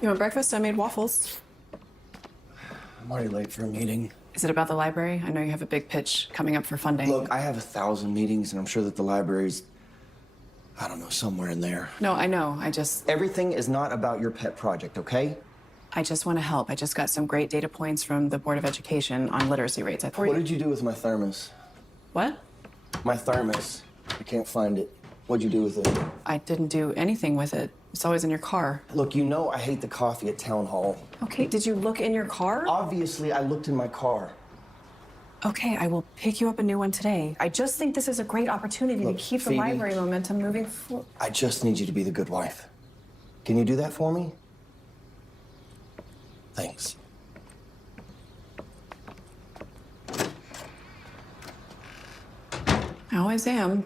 You want breakfast? I made waffles. I'm already late for a meeting. Is it about the library? I know you have a big pitch coming up for funding. Look, I have 1,000 meetings, and I'm sure that the library's, I don't know, somewhere in there. No, I know. Everything is not about your pet project, okay? I just want to help. I just got some great data points from the Board of Education on literacy rates. What did you do with my thermos? What? My thermos. I can't find it. What'd you do with it? I didn't do anything with it. It's always in your car. Look, you know I hate the coffee at Town Hall. Okay, did you look in your car? Obviously, I looked in my car. Okay, I will pick you up a new one today. I just think this is a great opportunity Look, to keep Phoebe, the library momentum moving forward. I just need you to be the good wife. Can you do that for me? Thanks. I always am.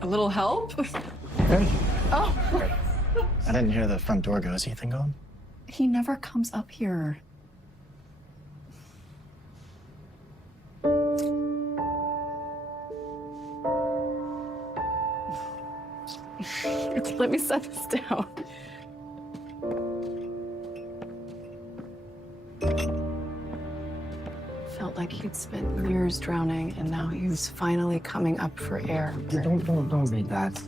A little help? Hey, Oh, I didn't hear the front door go. Is anything going? he never comes up here. Let me set this down. Felt like he'd spent years drowning, and now he was finally coming up for air. Don't read that.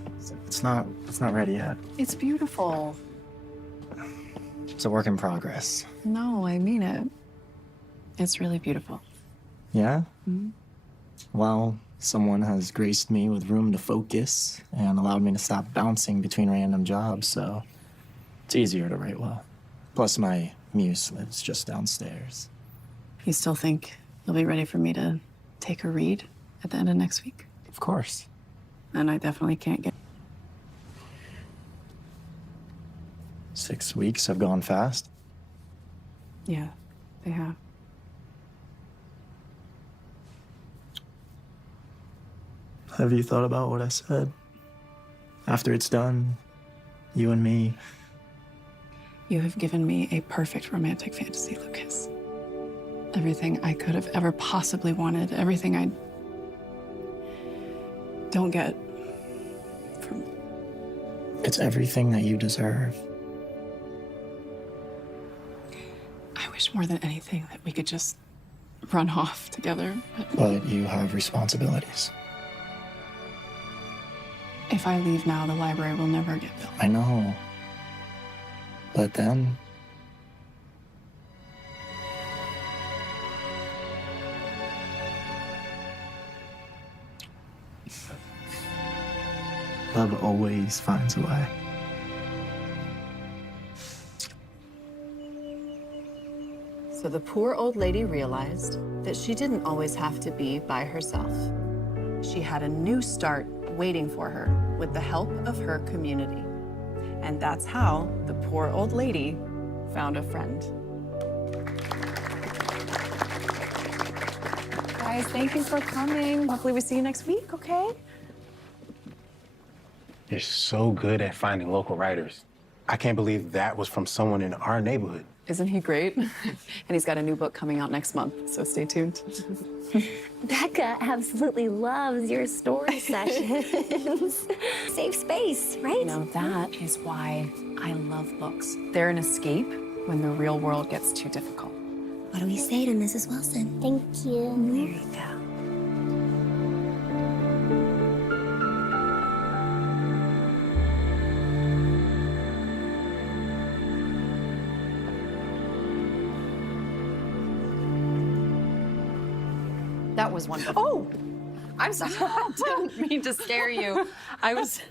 It's not ready yet. It's beautiful. It's a work in progress. No, I mean it. It's really beautiful. Yeah? Well, someone has graced me with room to focus and allowed me to stop bouncing between random jobs, so it's easier to write well. Plus, my muse lives just downstairs. You still think you'll be ready for me to take a read at the end of next week? Of course. And I definitely can't get... 6 weeks have gone fast. Yeah, they have. Have you thought about what I said? After it's done, you and me. You have given me a perfect romantic fantasy, Lucas. Everything I could have ever possibly wanted, everything I don't get from... It's everything that you deserve. I wish more than anything that we could just run off together. But you have responsibilities. If I leave now, the library will never get built. I know. But then... love always finds a way. So the poor old lady realized that she didn't always have to be by herself. She had a new start waiting for her with the help of her community. And that's how the poor old lady found a friend. Guys, thank you for coming. Hopefully we see you next week, okay? You're so good at finding local writers. I can't believe that was from someone in our neighborhood. Isn't he great? And he's got a new book coming out next month, so stay tuned. Becca absolutely loves your story sessions. Safe space, right? Now that is why I love books. They're an escape when the real world gets too difficult. What do we say to Mrs. Wilson? Thank you. There you go. That was wonderful. Oh, I'm sorry. I didn't mean to scare you. I was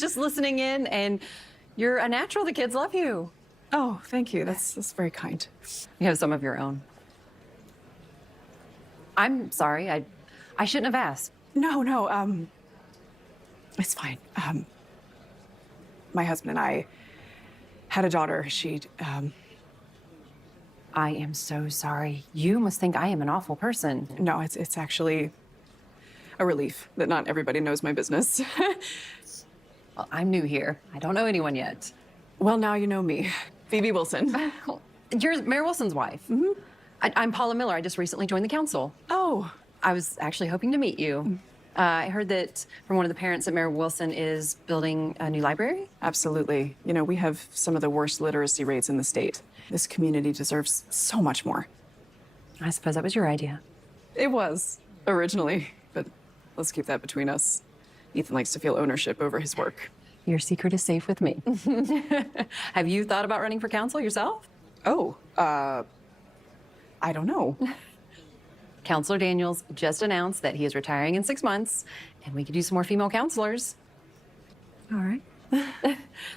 just listening in, and you're a natural. The kids love you. Oh, thank you. That's very kind. You have some of your own. I'm sorry. I shouldn't have asked. No, it's fine. My husband and I had a daughter. I am so sorry. You must think I am an awful person. No, it's actually a relief that not everybody knows my business. Well, I'm new here. I don't know anyone yet. Well, now you know me. Phoebe Wilson. You're Mayor Wilson's wife. Mm-hmm. I'm Paula Miller. I just recently joined the council. Oh, I was actually hoping to meet you. I heard that from one of the parents that Mayor Wilson is building a new library. absolutely. You know, we have some of the worst literacy rates in the state. This community deserves so much more. I suppose that was your idea. It was originally, but let's keep that between us. Ethan likes to feel ownership over his work. Your secret is safe with me. Have you thought about running for council yourself? Oh, I don't know. Councilor Daniels just announced that he is retiring in 6 months, and we could use some more female councilors. All right.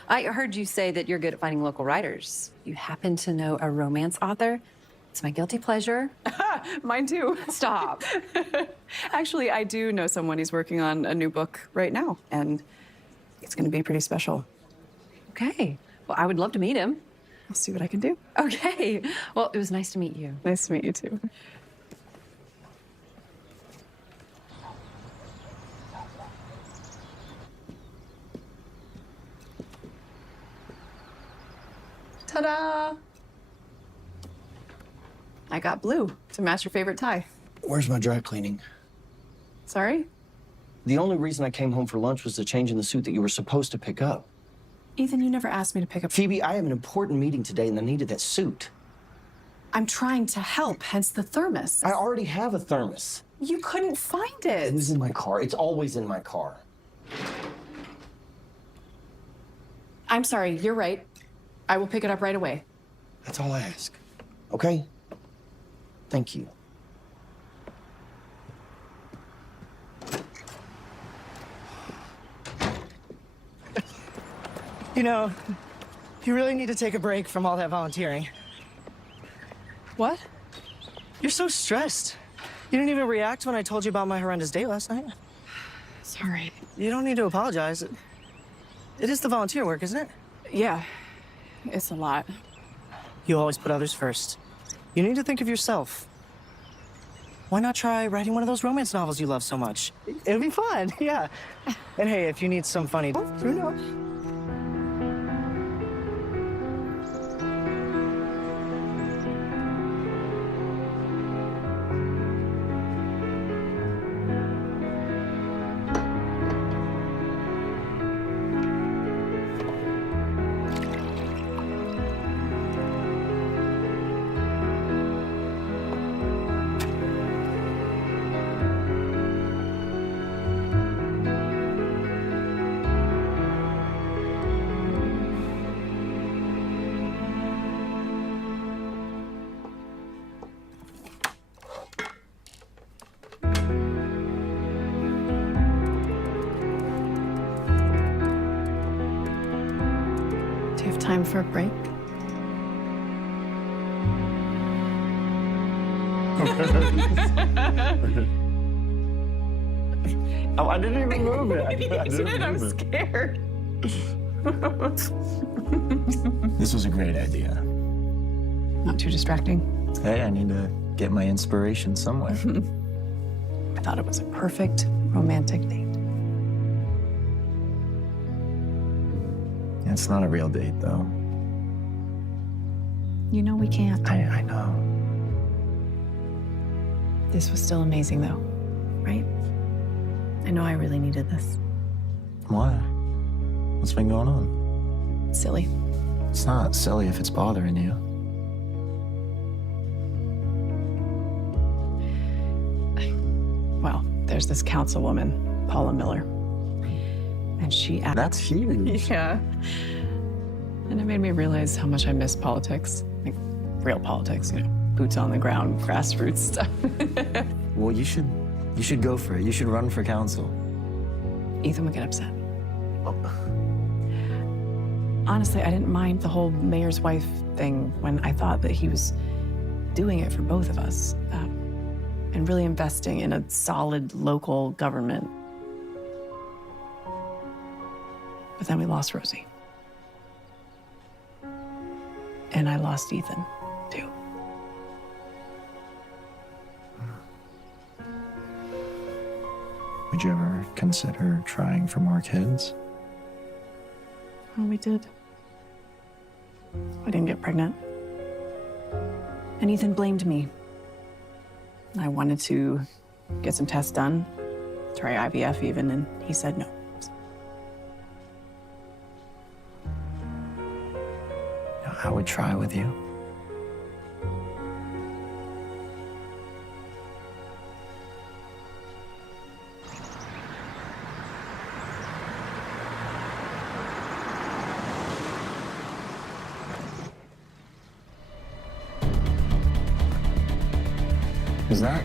I heard you say that you're good at finding local writers. You happen to know a romance author? It's my guilty pleasure. Mine too. Stop. Actually, I do know someone. He's working on a new book right now, and it's going to be pretty special. Okay. Well, I would love to meet him. I'll see what I can do. Okay. Well, it was nice to meet you. Nice to meet you too. Ta-da! I got blue to match your favorite tie. Where's my dry cleaning? Sorry? The only reason I came home for lunch was to change in the suit that you were supposed to pick up. Ethan, you never asked me to pick up. Phoebe, I have an important meeting today and I needed that suit. I'm trying to help, hence the thermos. I already have a thermos. You couldn't find It was it. in my car. It's always in my car. I'm sorry, you're right. I will pick it up right away. That's all I ask. Okay? Thank you. You know, you really need to take a break from all that volunteering. What? You're so stressed. You didn't even react when I told you about my horrendous day last night. Sorry. You don't need to apologize. It is the volunteer work, isn't it? Yeah, it's a lot. You always put others first. You need to think of yourself. Why not try writing one of those romance novels you love so much? It'll be fun, yeah. And hey, if you need some funny, who knows? Do you have time for a break? Oh, I didn't even move it. I'm scared. This was a great idea. Not too distracting. Hey, I need to get my inspiration somewhere. I thought it was a perfect romantic date. It's not a real date, though. You know we can't. I know. This was still amazing, though, right? I know I really needed this. Why? What's been going on? Silly. It's not silly if it's bothering you. Well, there's this councilwoman, Paula Miller. And she... That's huge. Yeah. And it made me realize how much I miss politics. Like, real politics, you know, boots on the ground, grassroots stuff. Well, you should go for it. You should run for council. Ethan would get upset. honestly, I didn't mind the whole mayor's wife thing when I thought that he was doing it for both of us and really investing in a solid local government. But then we lost Rosie. And I lost Ethan, too. Would you ever consider trying for more kids? Well, we did. I didn't get pregnant. And Ethan blamed me. I wanted to get some tests done, try IVF even, and he said no. I would try with you. Is that?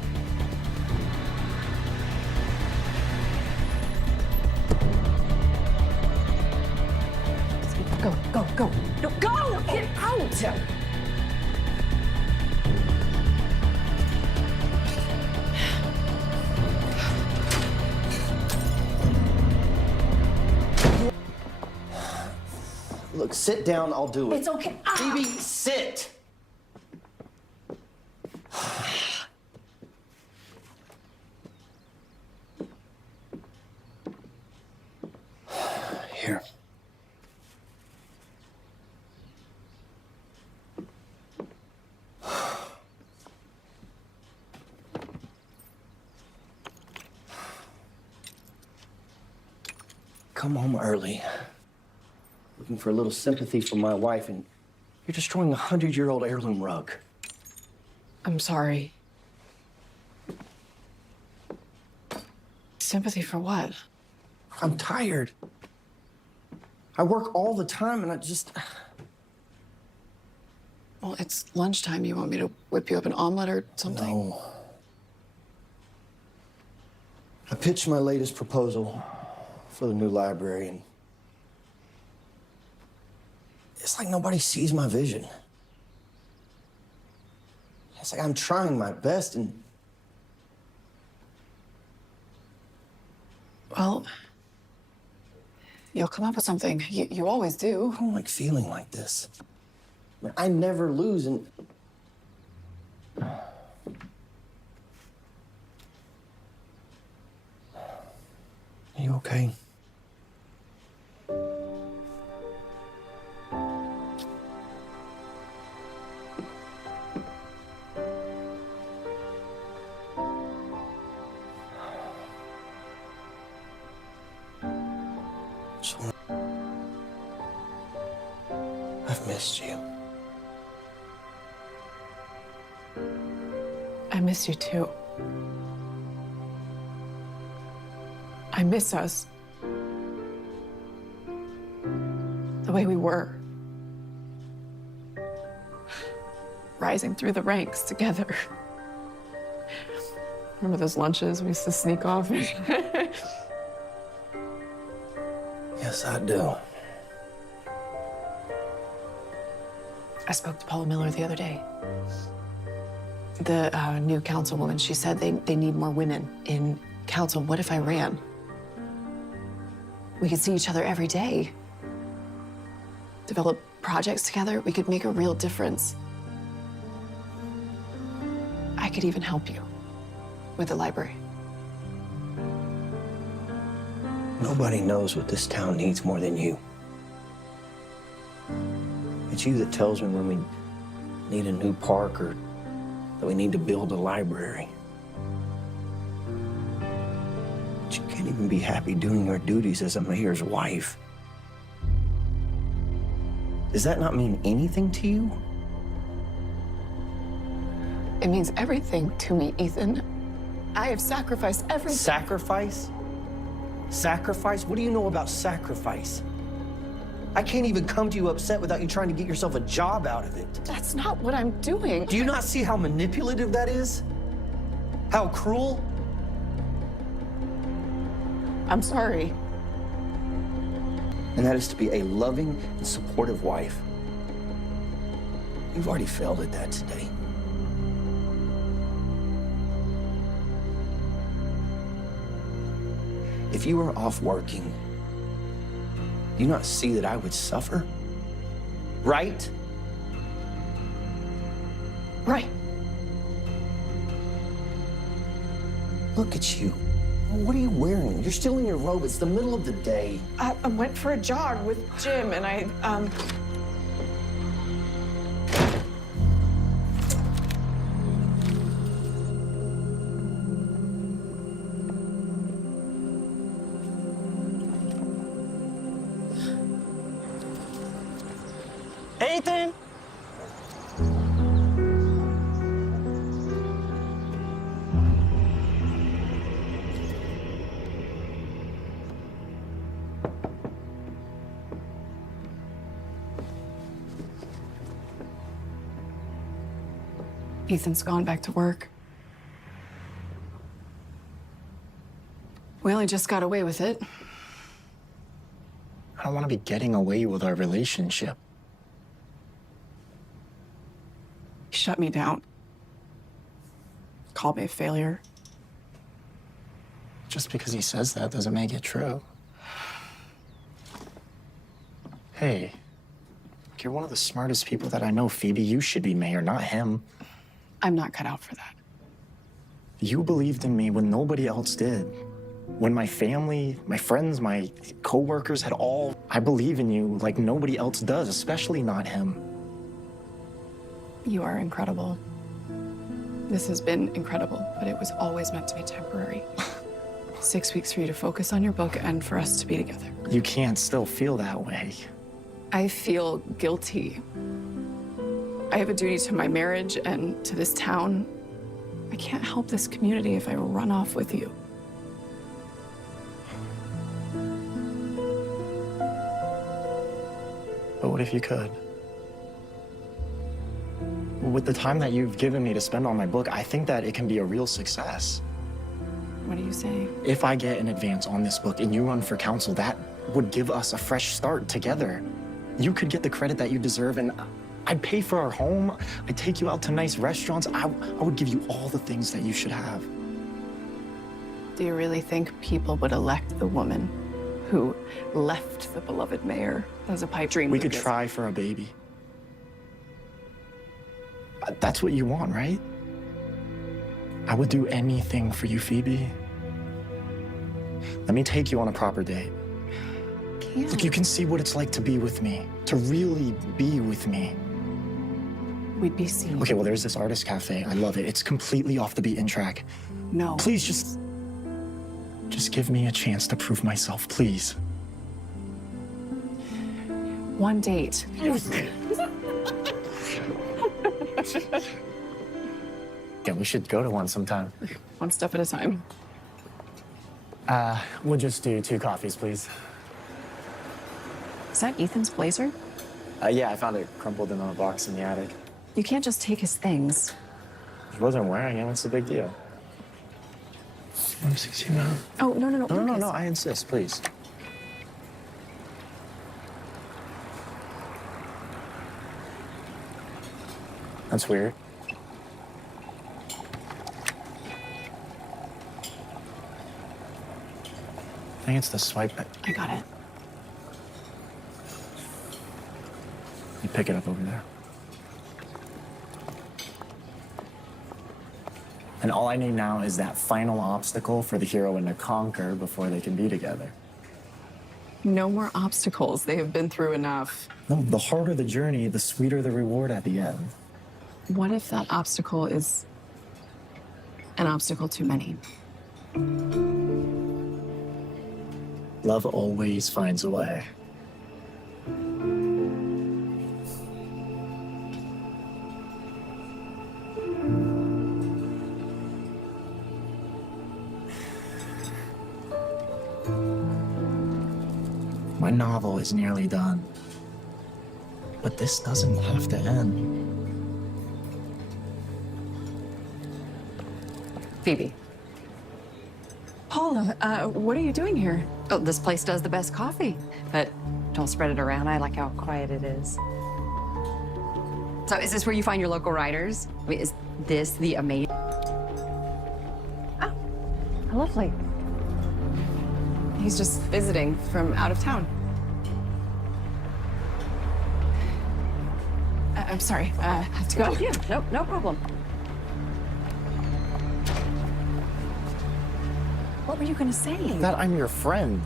Go, go, go. No, go! Get out! Look, sit down, I'll do it. It's okay. Phoebe, sit! Here. Come home early, looking for a little sympathy from my wife, and you're destroying a 100-year-old heirloom rug. I'm sorry. Sympathy for what? I'm tired. I work all the time, and I just... Well, it's lunchtime. You want me to whip you up an omelet or something? No. I pitched my latest proposal for the new library, and it's like nobody sees my vision. It's like I'm trying my best, and Well, you'll come up with something. You always do. I don't like feeling like this. I mean, I never lose, and are you okay? I've missed you. I miss you too. I miss us. The way we were. Rising through the ranks together. Remember those lunches we used to sneak off? Yes, I do. I spoke to Paula Miller the other day. The new councilwoman, she said they need more women in council. What if I ran? We could see each other every day. Develop projects together. We could make a real difference. I could even help you with the library. Nobody knows what this town needs more than you. It's you that tells me when we need a new park or that we need to build a library. But you can't even be happy doing your duties as a mayor's wife. Does that not mean anything to you? It means everything to me, Ethan. I have sacrificed everything. Sacrifice? Sacrifice? What do you know about sacrifice? I can't even come to you upset without you trying to get yourself a job out of it. That's not what I'm doing. Do you not see how manipulative that is? How cruel? I'm sorry. and that is to be a loving and supportive wife. You've already failed at that today. If you were off working, do you not see that I would suffer? Right? Right. Look at you. What are you wearing? You're still in your robe. It's the middle of the day. I went for a jog with Jim and I. Ethan! Ethan's gone back to work. We only just got away with it. I don't want to be getting away with our relationship. He shut me down. Called me a failure. Just because he says that doesn't make it true. Hey, you're one of the smartest people that I know, Phoebe. You should be mayor, not him. I'm not cut out for that. You believed in me when nobody else did. When my family, my friends, my coworkers had all, I believe in you like nobody else does, especially not him. You are incredible. This has been incredible, but it was always meant to be temporary. 6 weeks for you to focus on your book and for us to be together. You can't still feel that way. I feel guilty. I have a duty to my marriage and to this town. I can't help this community if I run off with you. But what if you could? With the time that you've given me to spend on my book, I think that it can be a real success. What are you saying? If I get an advance on this book and you run for council, that would give us a fresh start together. You could get the credit that you deserve, and I'd pay for our home. I'd take you out to nice restaurants. I would give you all the things that you should have. Do you really think people would elect the woman who left the beloved mayor as a pipe dream? We could try for a baby. That's what you want, right? I would do anything for you, Phoebe. Let me take you on a proper date. Look, you can see what it's like to be with me, to really be with me. We'd be seen. Okay, well, there's this artist cafe. I love it. It's completely off the beaten track. No. Please just give me a chance to prove myself, please. One date. Yeah, we should go to one sometime. One step at a time. We'll just do 2 coffees, please. Is that Ethan's blazer? Yeah, I found it crumpled in a box in the attic. You can't just take his things. He wasn't wearing it. What's the big deal? 169. Oh, no. No, I insist, please. That's weird. I think it's the swipe. I got it. You pick it up over there. And all I need now is that final obstacle for the heroine to conquer before they can be together. No more obstacles. They have been through enough. No, the harder the journey, the sweeter the reward at the end. What if that obstacle is an obstacle too many? Love always finds a way. My novel is nearly done. But this doesn't have to end. Phoebe. Paula, what are you doing here? Oh, this place does the best coffee, but Don't spread it around. I like how quiet it is. So is this where you find your local writers? Wait, is this the amazing? Oh, lovely. He's just visiting from out of town. I'm sorry, I have to go. Yeah, no problem. What were you gonna say? That I'm your friend.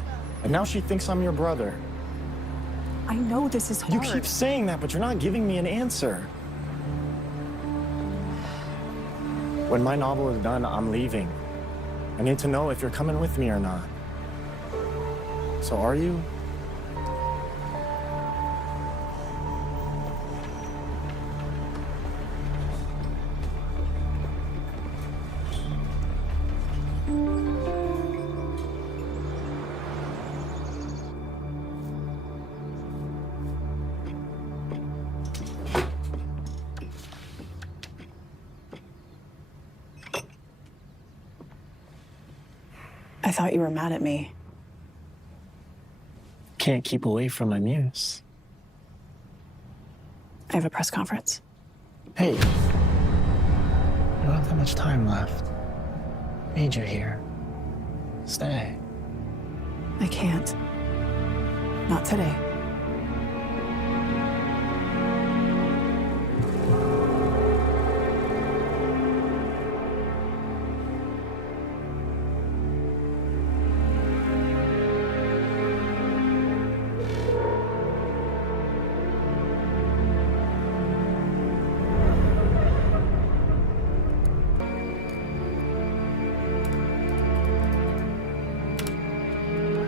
And now she thinks I'm your brother. I know this is hard. You keep saying that, but you're not giving me an answer. When my novel is done, I'm leaving. I need to know if you're coming with me or not. So are you? I thought you were mad at me. Can't keep away from my muse. I have a press conference. Hey, you don't have that much time left. Need you here. Stay. I can't. Not today.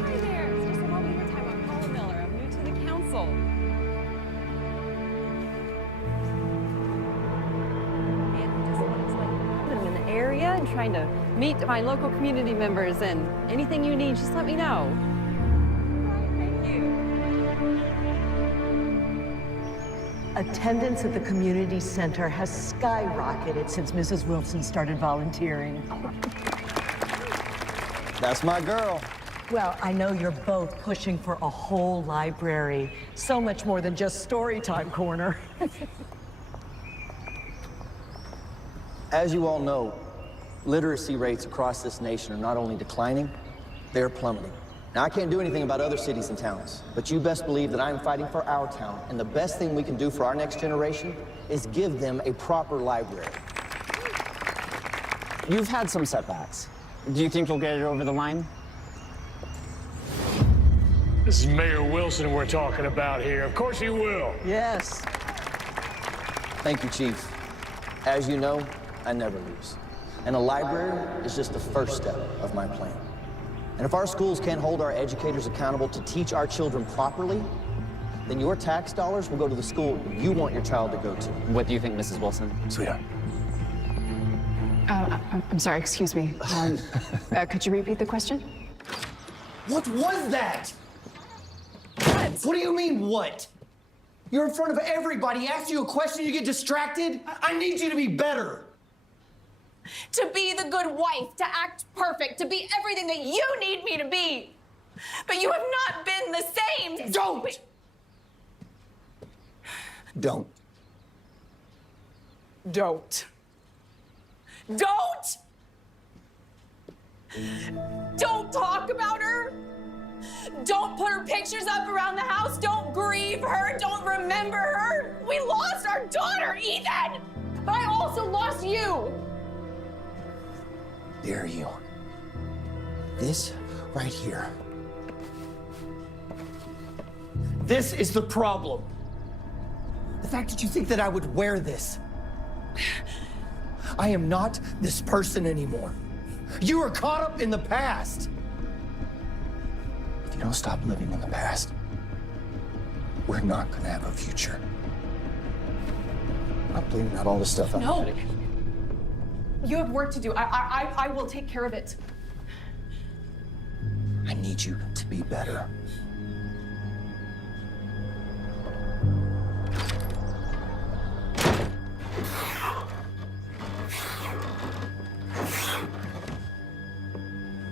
Hi there. It's just a moment of your time. I'm Paula Miller. I'm new to the council. And I just wanted to let you know that I'm in the area and trying to meet my local community members. And anything you need, just let me know. Thank you. Attendance at the community center has skyrocketed since Mrs. Wilson started volunteering. That's my girl. Well, I know you're both pushing for a whole library. So much more than just Storytime Corner. As you all know, literacy rates across this nation are not only declining, they're plummeting. Now, I can't do anything about other cities and towns, but you best believe that I'm fighting for our town, and the best thing we can do for our next generation is give them a proper library. You've had some setbacks. Do you think you'll get it over the line? This is Mayor Wilson we're talking about here. Of course he will. Yes. Thank you, Chief. As you know, I never lose. And a library is just the first step of my plan. And if our schools can't hold our educators accountable to teach our children properly, then your tax dollars will go to the school you want your child to go to. What do you think, Mrs. Wilson? Sweetheart. I'm sorry, excuse me. Could you repeat the question? What was that? What do you mean, what? You're in front of everybody, ask you a question, you get distracted? I need you to be better. To be the good wife, to act perfect, to be everything that you need me to be. But you have not been the same. Don't! Don't. Don't. Don't! Don't talk about her. Don't put her pictures up around the house. Don't grieve her. Don't remember her. We lost our daughter, Ethan. But I also lost you. Dare you. This right here. This is the problem. The fact that you think that I would wear this. I am not this person anymore. You are caught up in the past. If you don't stop living in the past, we're not gonna have a future. I'm not blaming out all this stuff. No. You have work to do. I will take care of it. I need you to be better.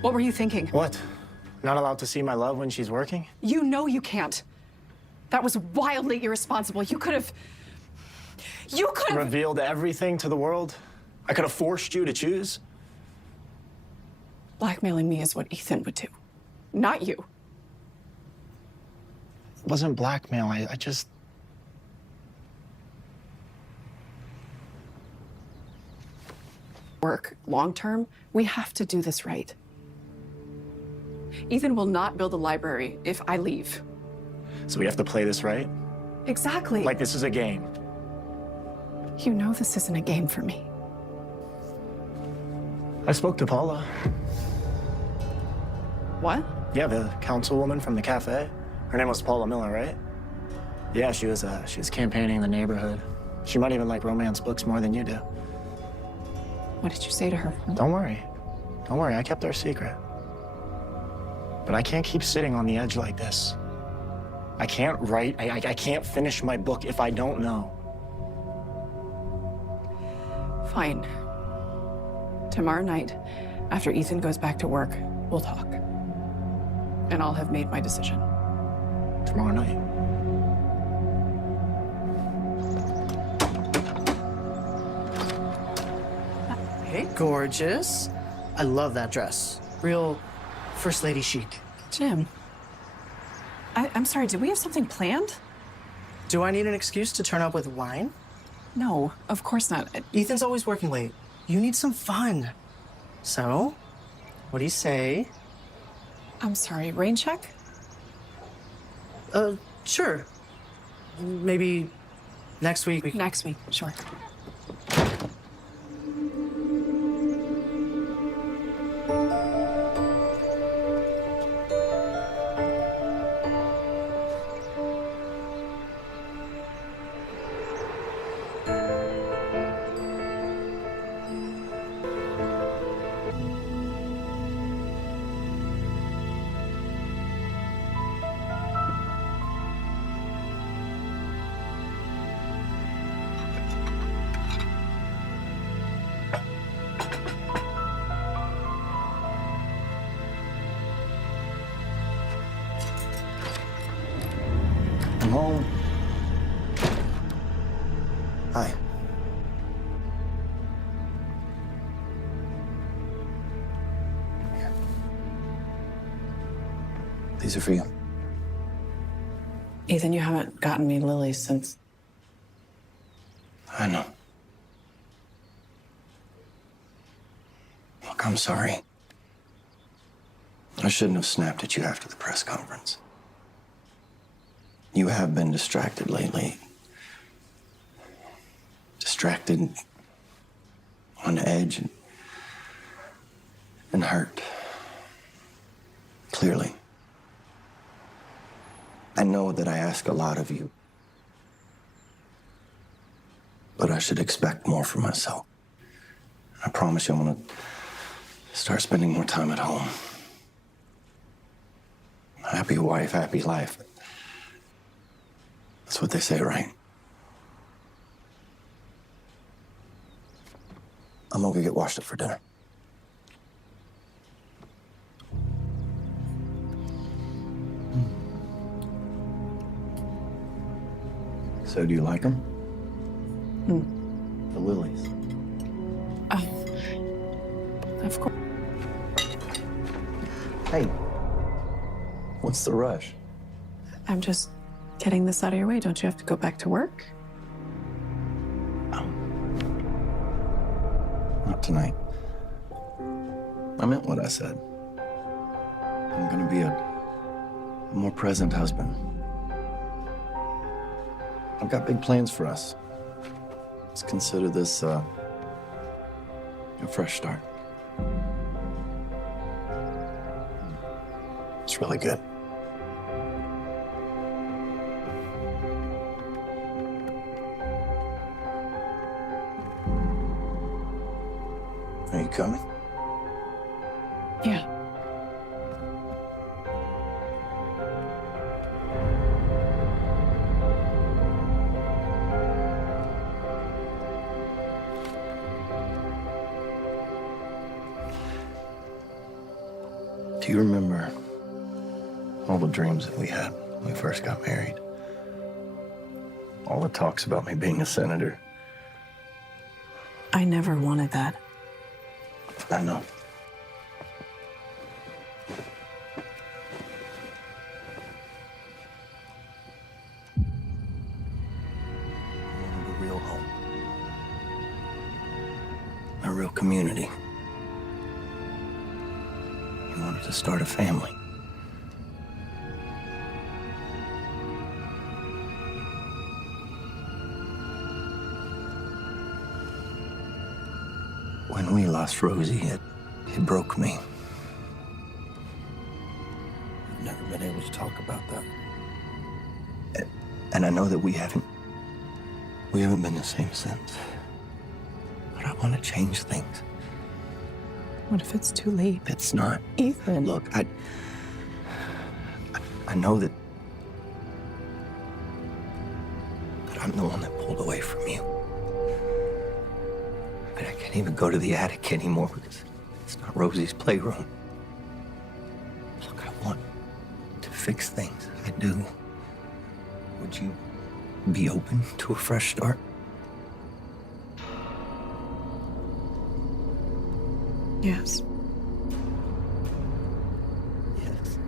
What were you thinking? What? Not allowed to see my love when she's working? You know you can't. That was wildly irresponsible. You could have Revealed everything to the world? I could have forced you to choose? Blackmailing me is what Ethan would do, not you. It wasn't blackmail. I just... Work long term, we have to do this right. Ethan will not build a library if I leave. So we have to play this right? Exactly. Like this is a game. You know this isn't a game for me. I spoke to Paula. What? Yeah, the councilwoman from the cafe. Her name was Paula Miller, right? Yeah, she was campaigning in the neighborhood. She might even like romance books more than you do. What did you say to her? Don't worry. Don't worry, I kept our secret. But I can't keep sitting on the edge like this. I can't write, I can't finish my book if I don't know. Fine. Tomorrow night, after Ethan goes back to work, we'll talk. And I'll have made my decision. Tomorrow night. Hey, gorgeous. I love that dress. Real First Lady chic. Jim, I'm sorry, did we have something planned? Do I need an excuse to turn up with wine? No, of course not. Ethan's always working late. You need some fun. So, what do you say? I'm sorry, rain check? Sure. Maybe next week. Next week, sure. I'm home. Hi. These are for you. Ethan, you haven't gotten me lilies since... I know. Look, I'm sorry. I shouldn't have snapped at you after the press conference. You have been distracted lately. Distracted, on edge, and hurt. Clearly. I know that I ask a lot of you, but I should expect more from myself. I promise you I'm gonna start spending more time at home. Happy wife, happy life. That's what they say, right? I'm gonna go get washed up for dinner. So do you like them? The lilies. Of course. Hey, what's the rush? I'm just getting this out of your way. Don't you have to go back to work? Not tonight. I meant what I said. I'm gonna be a more present husband. I've got big plans for us. Let's consider this a fresh start. It's really good. Are you coming? Yeah. Do you remember all the dreams that we had when we first got married? All the talk's about me being a senator. I never wanted that. I know. I wanted a real home. A real community. I wanted to start a family. When we lost Rosie, it broke me. I've never been able to talk about that. And I know that we haven't been the same since. But I want to change things. What if it's too late? It's not. Ethan. Look, I know that I'm the one that pulled away from you. But I can't even go to the attic anymore because it's not Rosie's playroom. Look, I want to fix things. I do. Would you be open to a fresh start? Yes. Yes.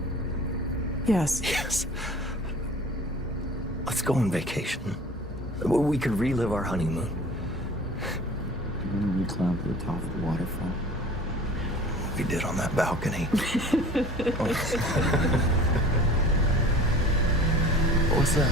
Yes. Yes. Let's go on vacation. We could relive our honeymoon. We climb to the top of the waterfall. We did on that balcony. What was that?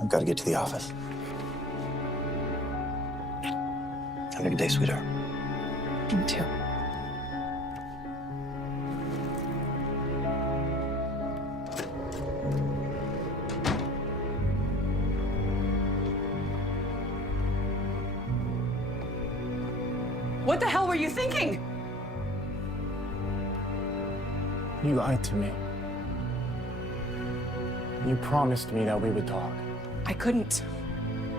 I've got to get to the office. Have a good day, sweetheart. Me too. What the hell were you thinking? You lied to me. You promised me that we would talk. I couldn't.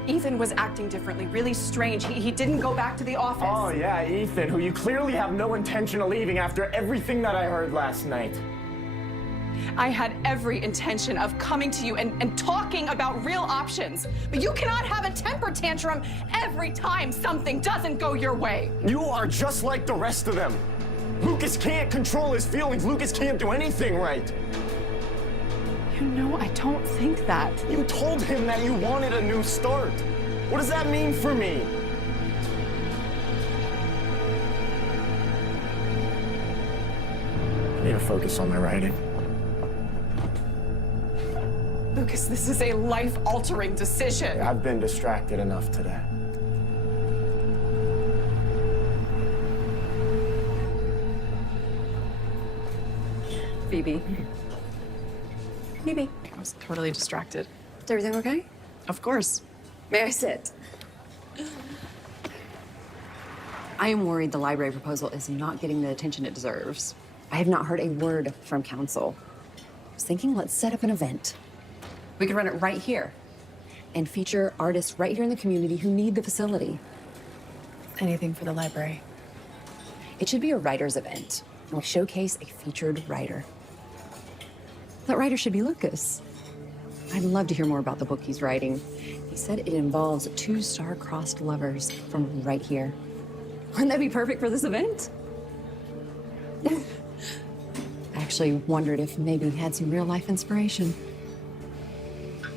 Ethan was acting differently, really strange. He didn't go back to the office. Oh, yeah, Ethan, who you clearly have no intention of leaving after everything that I heard last night. I had every intention of coming to you and talking about real options. But you cannot have a temper tantrum every time something doesn't go your way. You are just like the rest of them. Lucas can't control his feelings. Lucas can't do anything right. You know, I don't think that. You told him that you wanted a new start. What does that mean for me? I need to focus on my writing. Lucas, this is a life-altering decision. I've been distracted enough today. Phoebe. Phoebe. I was totally distracted. Is everything okay? Of course. May I sit? I am worried the library proposal is not getting the attention it deserves. I have not heard a word from council. I was thinking, let's set up an event. We could run it right here and feature artists right here in the community who need the facility. Anything for the library. It should be a writer's event, and we showcase a featured writer. That writer should be Lucas. I'd love to hear more about the book he's writing. He said it involves two star-crossed lovers from right here. Wouldn't that be perfect for this event? I actually wondered if maybe he had some real-life inspiration.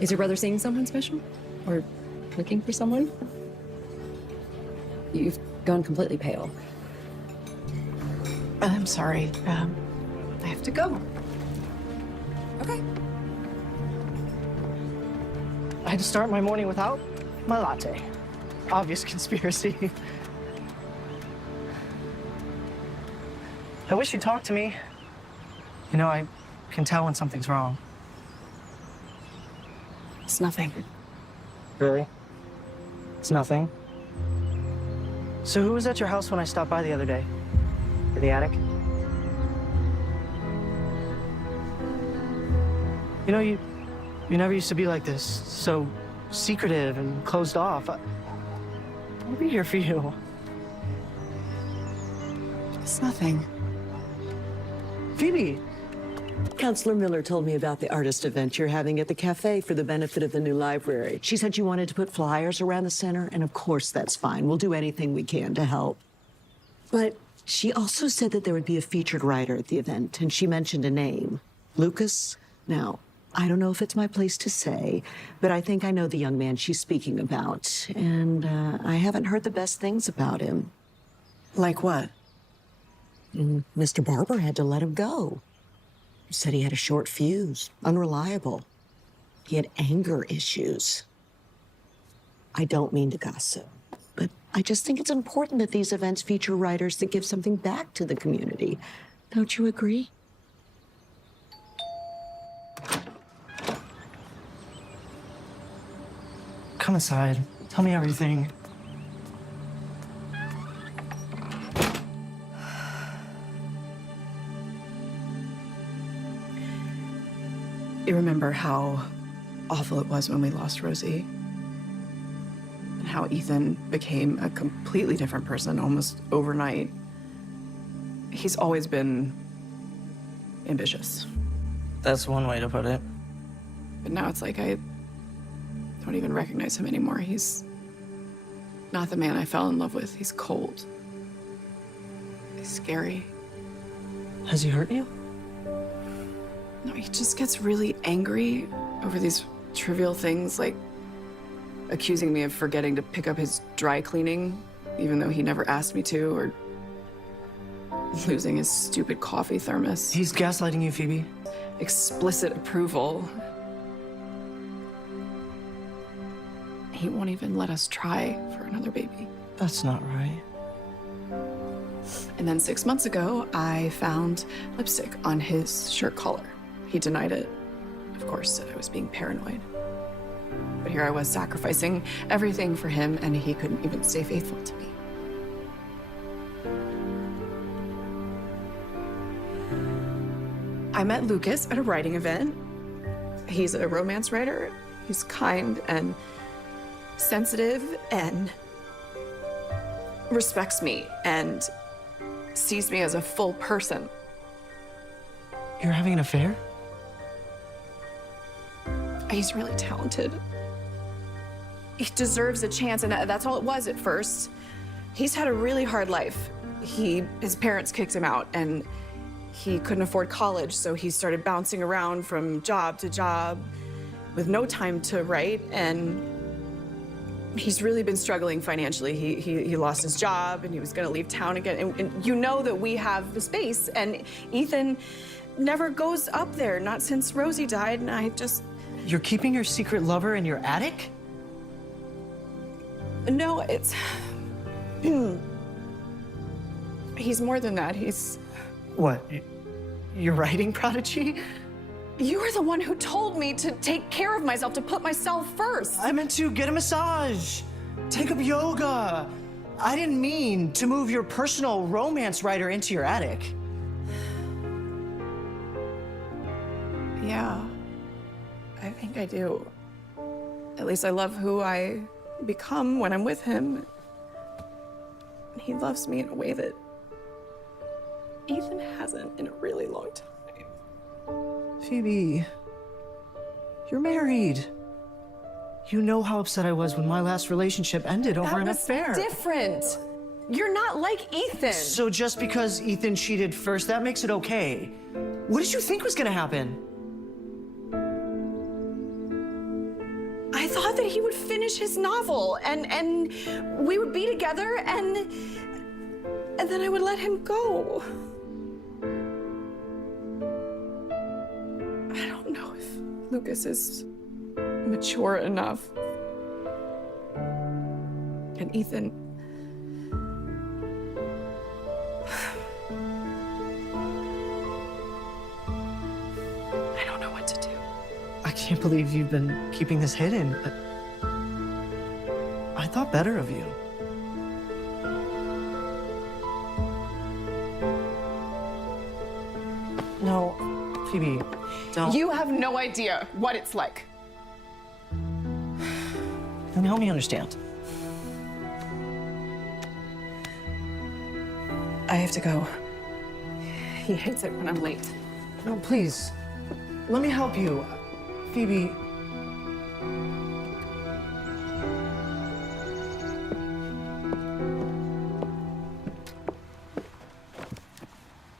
Is your brother seeing someone special? Or looking for someone? You've gone completely pale. I'm sorry. I have to go. Okay. I had to start my morning without my latte. Obvious conspiracy. I wish you'd talk to me. You know, I can tell when something's wrong. It's nothing. Really? It's nothing? So who was at your house when I stopped by the other day? In the attic? You know, you never used to be like this. So secretive and closed off. I'll be here for you. It's nothing. Phoebe! Counselor Miller told me about the artist event you're having at the cafe for the benefit of the new library. She said you wanted to put flyers around the center, and of course that's fine. We'll do anything we can to help. But she also said that there would be a featured writer at the event, and she mentioned a name, Lucas. Now, I don't know if it's my place to say, but I think I know the young man she's speaking about, and I haven't heard the best things about him. Like what? Mr. Barber had to let him go. He said he had a short fuse, unreliable. He had anger issues. I don't mean to gossip, but I just think it's important that these events feature writers that give something back to the community. Don't you agree? Come inside. Tell me everything. You remember how awful it was when we lost Rosie? And how Ethan became a completely different person almost overnight? He's always been ambitious. That's one way to put it. But now it's like I don't even recognize him anymore. He's not the man I fell in love with. He's cold. He's scary. Has he hurt you? No, he just gets really angry over these trivial things, like accusing me of forgetting to pick up his dry cleaning, even though he never asked me to, or losing his stupid coffee thermos. He's gaslighting you, Phoebe. Explicit approval. He won't even let us try for another baby. That's not right. And then 6 months ago, I found lipstick on his shirt collar. He denied it. Of course, said I was being paranoid. But here I was sacrificing everything for him, and he couldn't even stay faithful to me. I met Lucas at a writing event. He's a romance writer. He's kind and sensitive and respects me and sees me as a full person. You're having an affair? He's really talented. He deserves a chance, and that's all it was at first. He's had a really hard life. His parents kicked him out, and he couldn't afford college, so he started bouncing around from job to job with no time to write, and he's really been struggling financially. He lost his job, and he was gonna leave town again. And you know that we have the space, and Ethan never goes up there, not since Rosie died, and I just... You're keeping your secret lover in your attic? No, it's... He's more than that. He's... What? Your writing prodigy? You were the one who told me to take care of myself, to put myself first. I meant to get a massage, take up yoga. I didn't mean to move your personal romance writer into your attic. Yeah, I think I do. At least I love who I become when I'm with him. He loves me in a way that Ethan hasn't in a really long time. Phoebe, you're married. You know how upset I was when my last relationship ended over an affair. That was different. You're not like Ethan. So just because Ethan cheated first, that makes it okay. What did you think was gonna happen? I thought that he would finish his novel and we would be together and then I would let him go. Lucas is mature enough. And Ethan... I don't know what to do. I can't believe you've been keeping this hidden. I thought better of you. No, Phoebe, don't. You have no idea what it's like. Then help me understand. I have to go. He hates it when I'm late. No, please. Let me help you. Phoebe.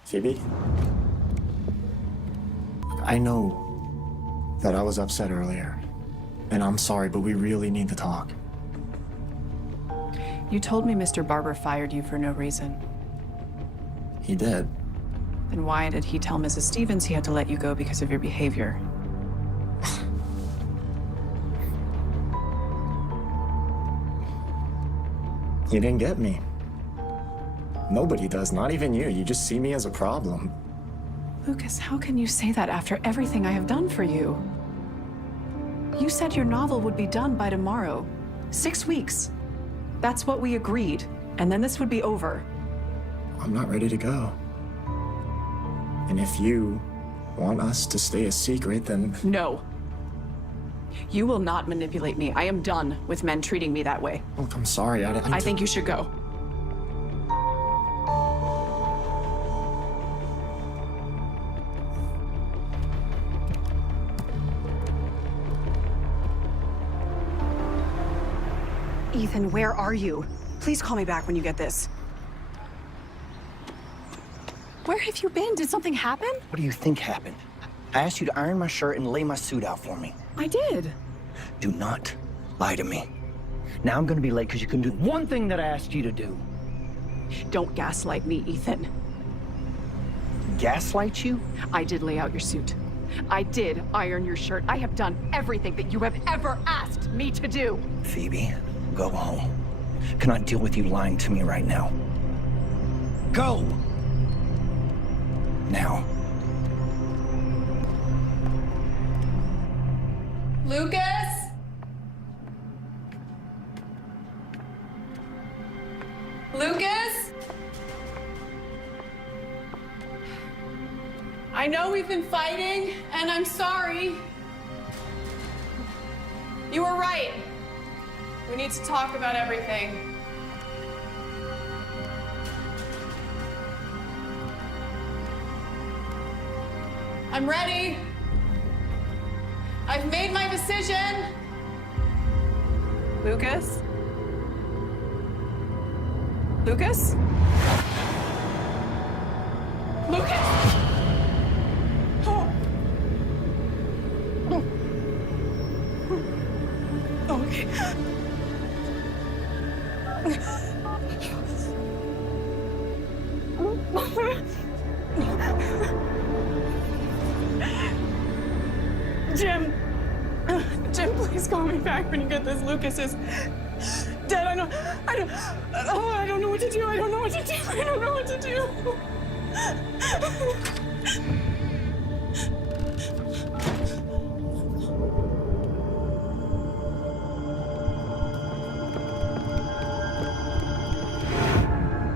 Phoebe? I know that I was upset earlier, and I'm sorry, but we really need to talk. You told me Mr. Barber fired you for no reason. He did. Then why did he tell Mrs. Stevens he had to let you go because of your behavior? You didn't get me. Nobody does, not even you. You just see me as a problem. Lucas, how can you say that after everything I have done for you? You said your novel would be done by tomorrow. 6 weeks. That's what we agreed. And then this would be over. I'm not ready to go. And if you want us to stay a secret, then... No. You will not manipulate me. I am done with men treating me that way. Look, I'm sorry. I think you should go. Ethan, where are you? Please call me back when you get this. Where have you been? Did something happen? What do you think happened? I asked you to iron my shirt and lay my suit out for me. I did. Do not lie to me. Now I'm gonna be late because you couldn't do one thing that I asked you to do. Don't gaslight me, Ethan. Gaslight you? I did lay out your suit. I did iron your shirt. I have done everything that you have ever asked me to do. Phoebe, go home. Cannot deal with you lying to me right now. Go! Now. Lucas? Lucas? I know we've been fighting, and I'm sorry. You were right. We need to talk about everything. I'm ready. I've made my decision. Lucas? Lucas? Lucas! Oh. Okay. Jim, please call me back when you get this. Lucas is dead. I don't know what to do. I don't know what to do. I don't know what to do.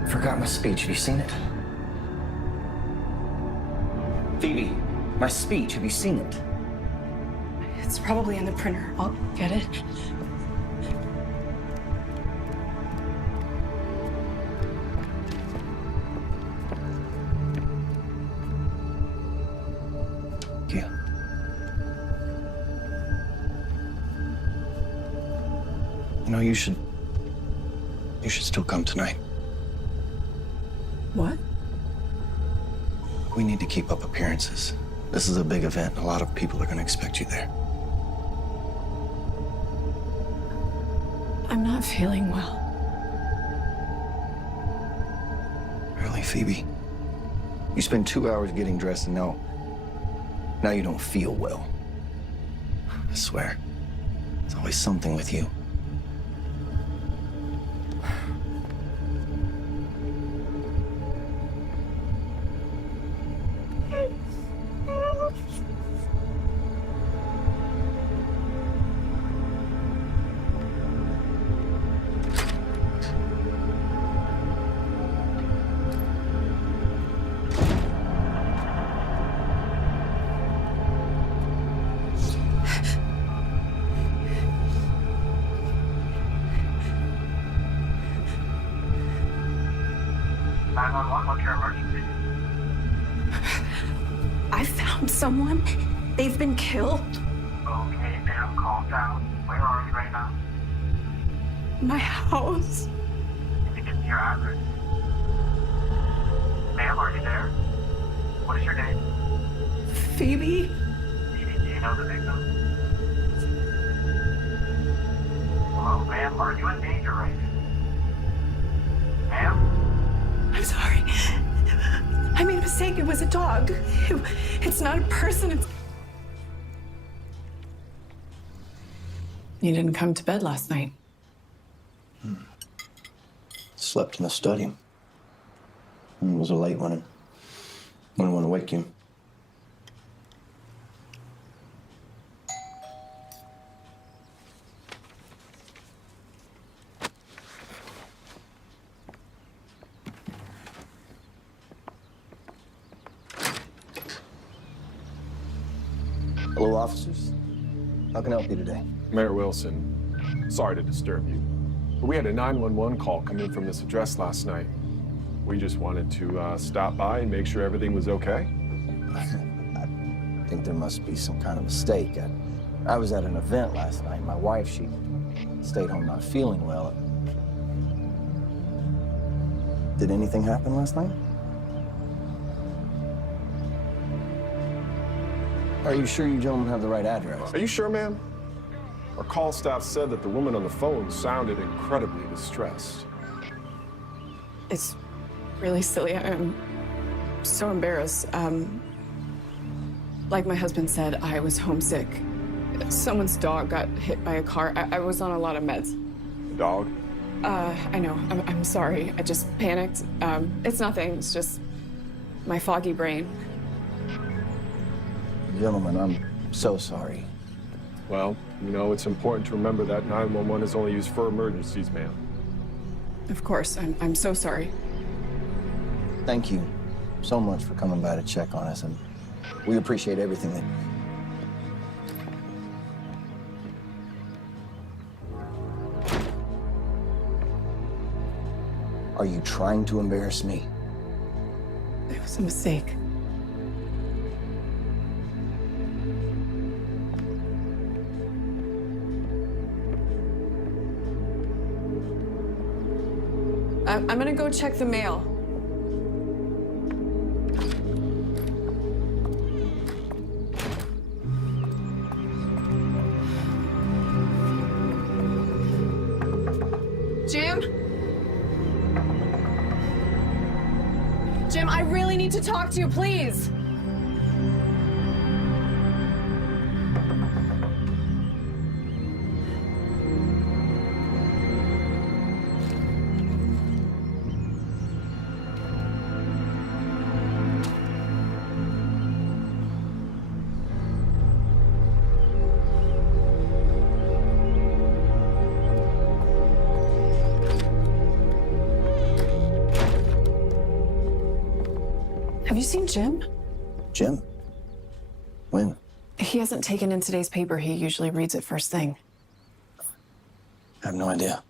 Forgot my speech. Have you seen it? Phoebe, my speech. Have you seen it? It's probably in the printer. I'll get it. Yeah. You know, you should still come tonight. What? We need to keep up appearances. This is a big event, and a lot of people are going to expect you there. I'm not feeling well. Really, Phoebe? You spend 2 hours getting dressed, and now you don't feel well. I swear. It's always something with you. What's your emergency? I found someone. They've been killed. Okay, ma'am, calm down. Where are you right now? My house. Can you give me your address? Ma'am, are you there? What is your name? Phoebe? Phoebe, do you know the victim? Hello, ma'am, are you in danger right now? Ma'am? I'm sorry. I made a mistake. It was a dog. It's not a person. It's... You didn't come to bed last night. Slept in the study. It was a late one. I didn't want to wake you. Hello, officers. How can I help you today? Mayor Wilson, sorry to disturb you, but we had a 911 call come in from this address last night. We just wanted to stop by and make sure everything was okay. I think there must be some kind of mistake. I was at an event last night. My wife, she stayed home not feeling well. Did anything happen last night? Are you sure you gentlemen have the right address? Are you sure, ma'am? Our call staff said that the woman on the phone sounded incredibly distressed. It's really silly. I'm so embarrassed. Like my husband said, I was homesick. Someone's dog got hit by a car. I was on a lot of meds. Dog? I know. I'm sorry. I just panicked. It's nothing. It's just my foggy brain. Gentlemen, I'm so sorry. Well, you know, it's important to remember that 911 is only used for emergencies, ma'am. Of course. I'm so sorry. Thank you so much for coming by to check on us, and we appreciate everything that... Are you trying to embarrass me? It was a mistake. I'm gonna go check the mail. Jim? Jim, I really need to talk to you, please. Have you seen Jim? Jim? When? He hasn't taken in today's paper. He usually reads it first thing. I have no idea.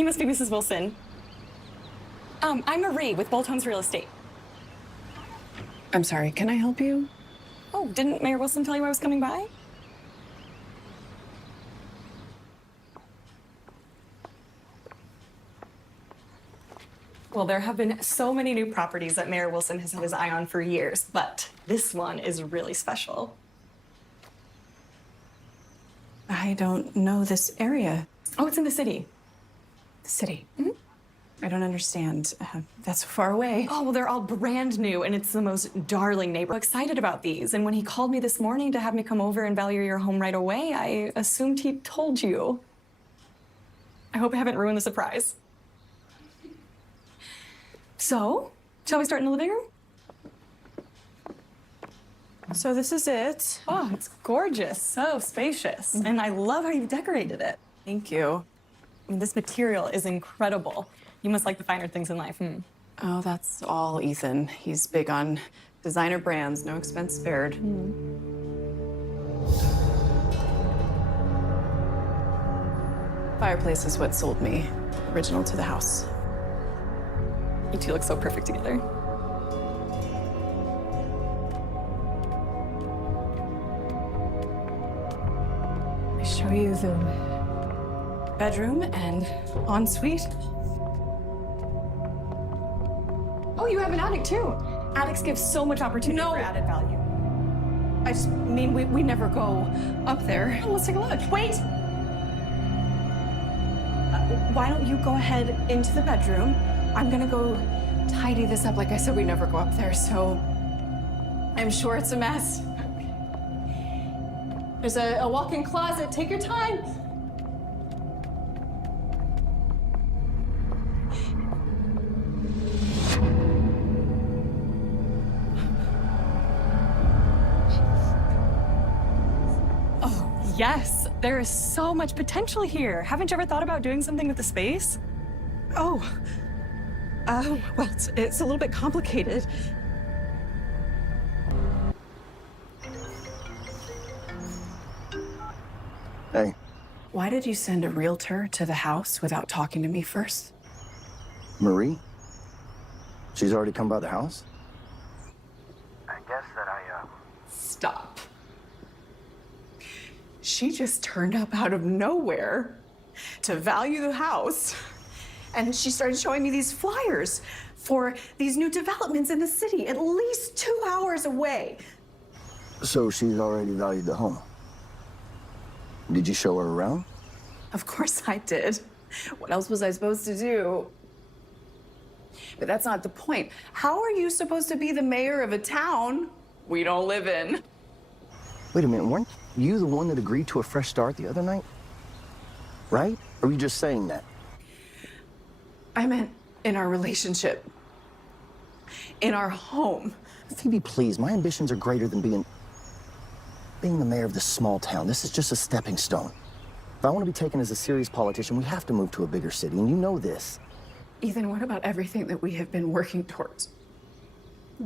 You must be Mrs. Wilson. I'm Marie with Bold Homes Real Estate. I'm sorry, can I help you? Oh, didn't Mayor Wilson tell you I was coming by? Well, there have been so many new properties that Mayor Wilson has had his eye on for years, but this one is really special. I don't know this area. Oh, it's in the city. The city. I don't understand. That's far away. Oh, well, they're all brand new, and it's the most darling neighborhood. I'm excited about these. And when he called me this morning to have me come over and value your home right away, I assumed he told you. I hope I haven't ruined the surprise. So, shall we start in the living room? So this is it. Oh, it's gorgeous, so spacious. And I love how you've decorated it. Thank you. I mean, this material is incredible. You must like the finer things in life. Oh, that's all Ethan. He's big on designer brands, no expense spared. Fireplace is what sold me. Original to the house. You two look so perfect together. I show you the bedroom and ensuite. Oh, you have an attic too. Attics give so much opportunity for added value. I just mean we never go up there. Oh, let's take a look. Wait! Why don't you go ahead into the bedroom? I'm gonna go tidy this up. Like I said, we never go up there, so I'm sure it's a mess. There's a walk-in closet. Take your time. Oh, yes. There is so much potential here. Haven't you ever thought about doing something with the space? Oh. Well, it's a little bit complicated. Hey. Why did you send a realtor to the house without talking to me first? Marie? She's already come by the house? I guess that Stop. She just turned up out of nowhere to value the house. And she started showing me these flyers for these new developments in the city, at least 2 hours away. So she's already valued the home. Did you show her around? Of course I did. What else was I supposed to do? But that's not the point. How are you supposed to be the mayor of a town we don't live in? Wait a minute, weren't you the one that agreed to a fresh start the other night? Right? Or were you just saying that? I meant in our relationship. In our home. Phoebe, please, my ambitions are greater than being the mayor of this small town. This is just a stepping stone. If I want to be taken as a serious politician, we have to move to a bigger city, and you know this. Ethan, what about everything that we have been working towards?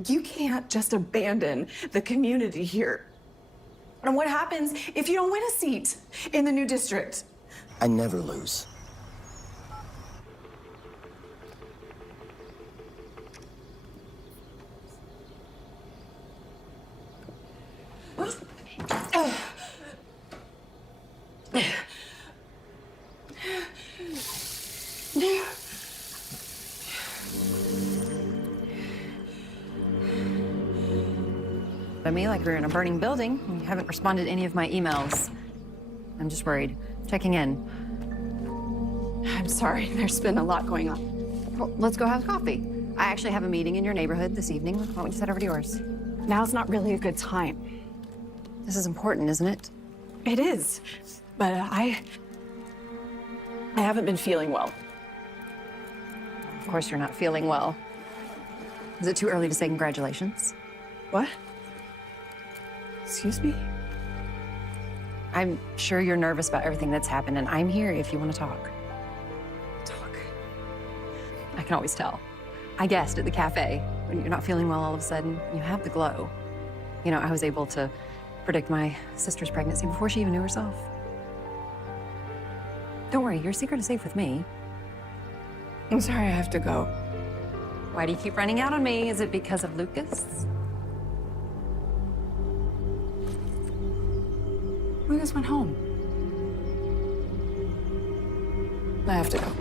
You can't just abandon the community here. And what happens if you don't win a seat in the new district? I never lose. By me, like we're in a burning building. You haven't responded to any of my emails. I'm just worried. Checking in. I'm sorry, there's been a lot going on. Well, let's go have coffee. I actually have a meeting in your neighborhood this evening. Why don't we just head over to yours? Now's not really a good time. This is important, isn't it? It is, but I haven't been feeling well. Of course you're not feeling well. Is it too early to say congratulations? What? Excuse me? I'm sure you're nervous about everything that's happened, and I'm here if you want to talk. Talk? I can always tell. I guessed at the cafe, when you're not feeling well all of a sudden, you have the glow. You know, I was able to predict my sister's pregnancy before she even knew herself. Don't worry, your secret is safe with me. I'm sorry I have to go. Why do you keep running out on me? Is it because of Lucas? Lucas went home. I have to go.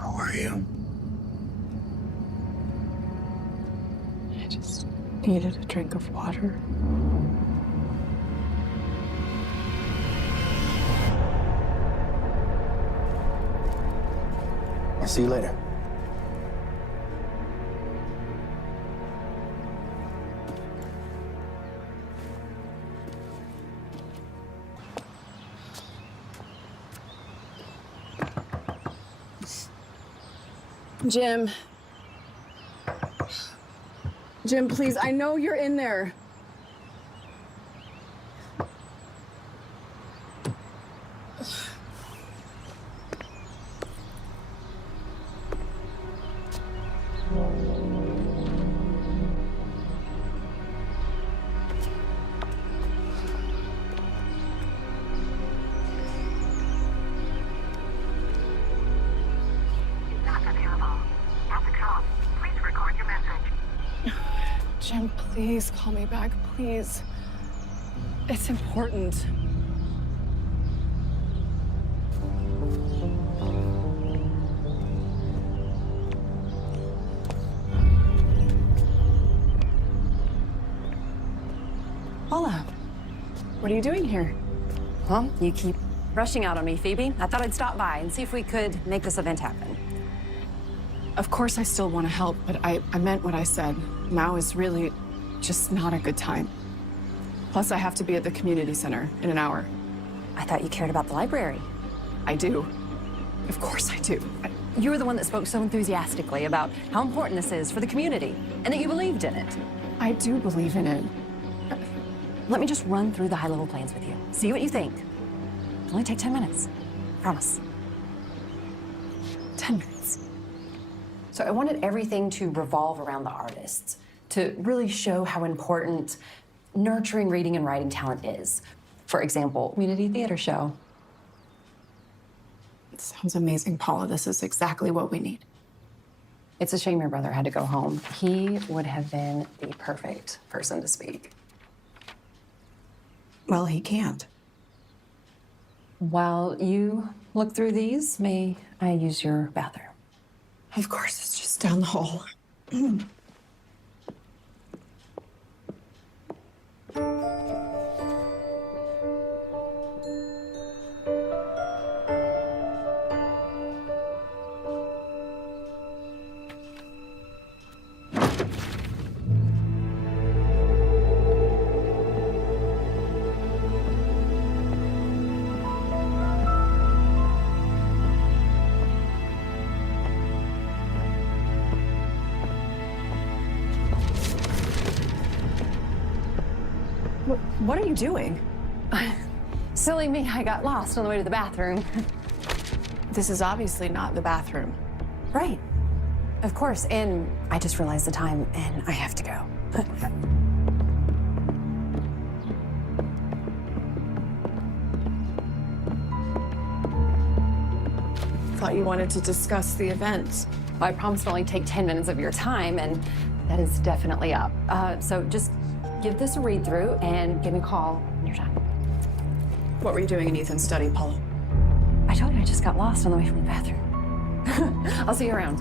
How are you? I just needed a drink of water. I'll see you later. Jim. Jim, please, I know you're in there. Jim, please call me back, please. It's important. Paula, what are you doing here? Well, you keep rushing out on me, Phoebe. I thought I'd stop by and see if we could make this event happen. Of course I still want to help, but I meant what I said. Now is really just not a good time. Plus, I have to be at the community center in an hour. I thought you cared about the library. I do. Of course I do. You were the one that spoke so enthusiastically about how important this is for the community and that you believed in it. I do believe in it. Let me just run through the high-level plans with you. See what you think. It'll only take 10 minutes. Promise. 10 minutes. So I wanted everything to revolve around the artists, to really show how important nurturing reading and writing talent is. For example, community theater show. It sounds amazing, Paula. This is exactly what we need. It's a shame your brother had to go home. He would have been the perfect person to speak. Well, he can't. While you look through these, may I use your bathroom? Of course, it's just down the hall. What are you doing? Silly me, I got lost on the way to the bathroom. This is obviously not the bathroom. Right. Of course, and I just realized the time and I have to go. Thought you wanted to discuss the event. I promised to only take 10 minutes of your time, and that is definitely up. So just give this a read through and give me a call when you're done. What were you doing in Ethan's study, Paula? I told you I just got lost on the way from the bathroom. I'll see you around.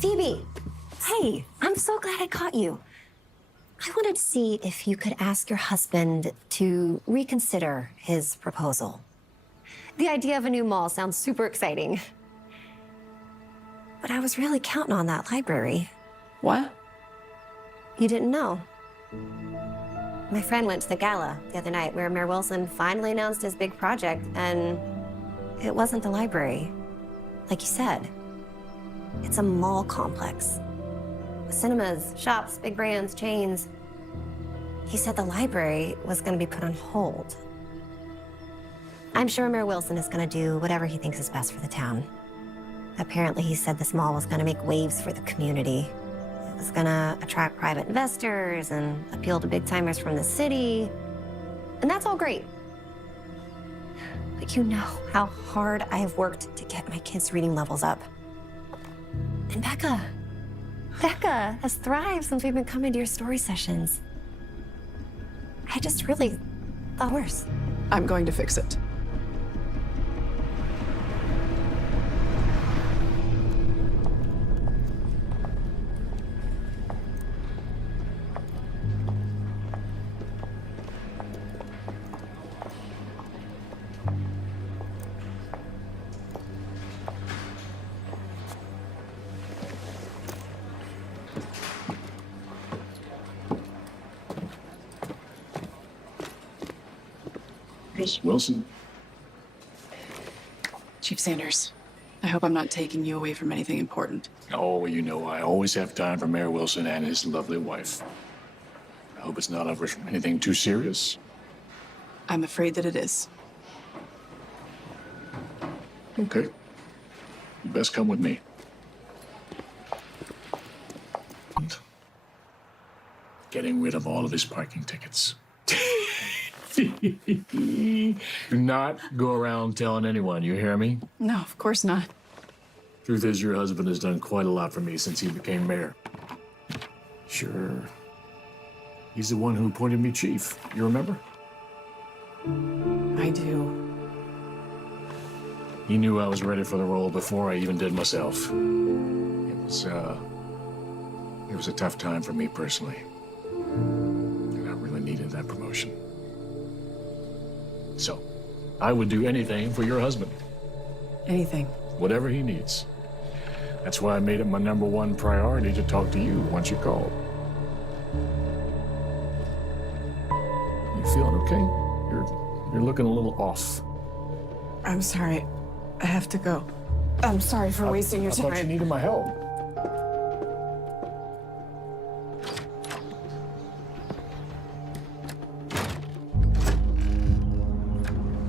Phoebe! Hey! I'm so glad I caught you. I wanted to see if you could ask your husband to reconsider his proposal. The idea of a new mall sounds super exciting. But I was really counting on that library. What? You didn't know? My friend went to the gala the other night where Mayor Wilson finally announced his big project, and it wasn't the library. Like you said, it's a mall complex. Cinemas, shops, big brands, chains. He said the library was going to be put on hold. I'm sure Mayor Wilson is going to do whatever he thinks is best for the town. Apparently, he said this mall was going to make waves for the community. It was going to attract private investors and appeal to big-timers from the city. And that's all great. But you know how hard I have worked to get my kids' reading levels up. And Becca has thrived since we've been coming to your story sessions. I just really thought worse. I'm going to fix it. Miss Wilson. Chief Sanders, I hope I'm not taking you away from anything important. Oh, you know, I always have time for Mayor Wilson and his lovely wife. I hope it's not over anything too serious. I'm afraid that it is. Okay. You best come with me. Getting rid of all of his parking tickets. Do not go around telling anyone, you hear me? No, of course not. Truth is, your husband has done quite a lot for me since he became mayor. Sure. He's the one who appointed me chief. You remember? I do. He knew I was ready for the role before I even did myself. It was a tough time for me personally. And I really needed that promotion. So, I would do anything for your husband. Anything. Whatever he needs. That's why I made it my #1 priority to talk to you once you called. You feeling okay? You're looking a little off. I'm sorry. I have to go. I'm sorry for wasting your I thought you time. needed my help.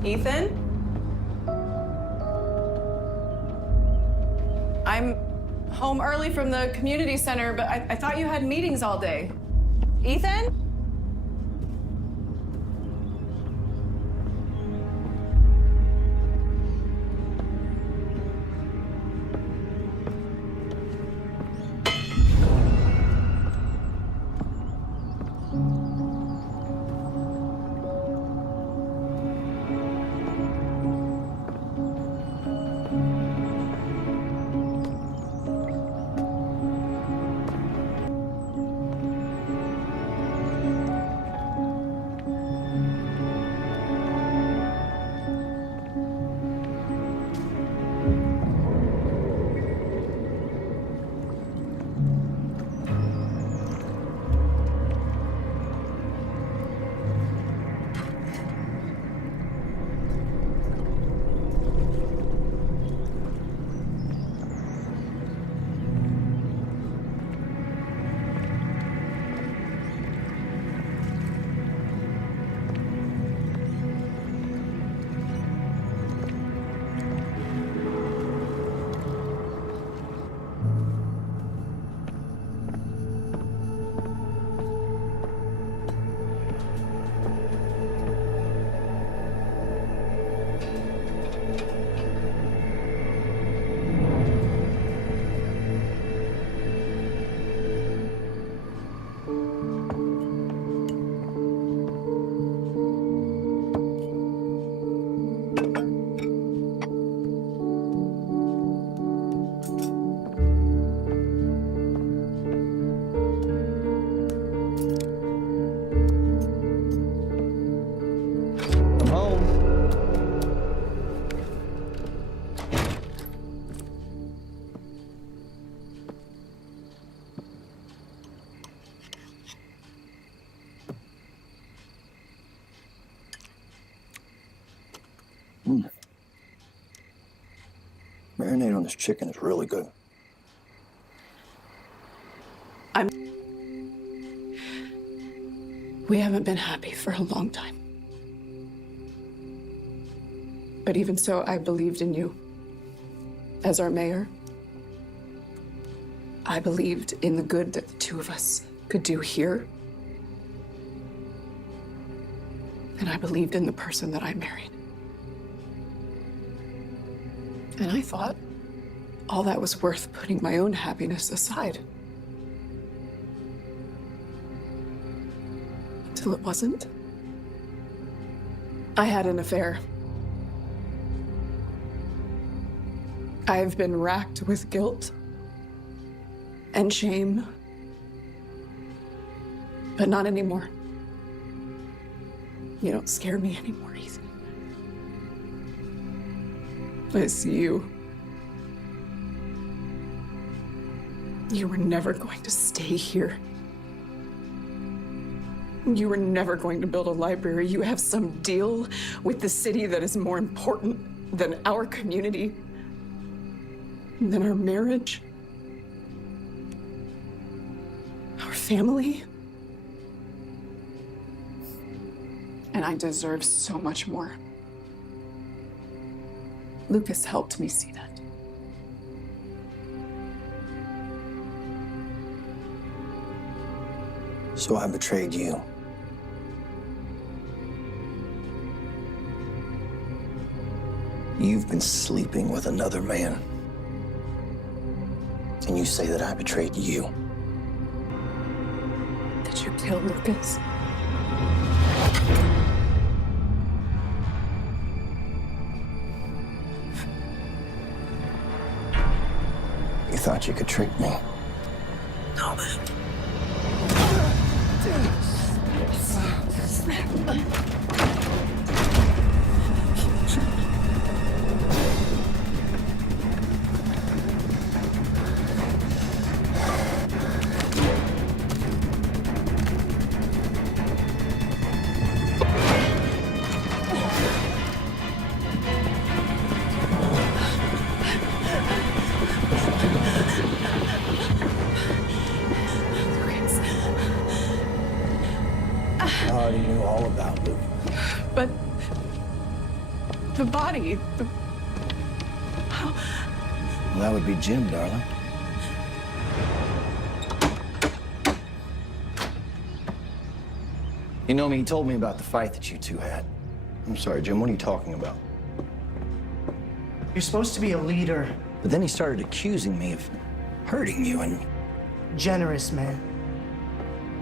Ethan? I'm home early from the community center, but I thought you had meetings all day. Ethan? Marinade on this chicken is really good. We haven't been happy for a long time. But even so, I believed in you. As our mayor, I believed in the good that the two of us could do here. And I believed in the person that I married. And I thought all that was worth putting my own happiness aside. Until it wasn't. I had an affair. I've been racked with guilt and shame, but not anymore. You don't scare me anymore, Ethan. I see you. You were never going to stay here. You were never going to build a library. You have some deal with the city that is more important than our community, than our marriage, our family. And I deserve so much more. Lucas helped me see that. So I betrayed you. You've been sleeping with another man. And you say that I betrayed you. Did you kill Lucas? You thought you could trick me? No, man. I already knew all about Luke. But the body, Well, that would be Jim, darling. You know me, he told me about the fight that you two had. I'm sorry, Jim, what are you talking about? You're supposed to be a leader. But then he started accusing me of hurting you and... Generous, man.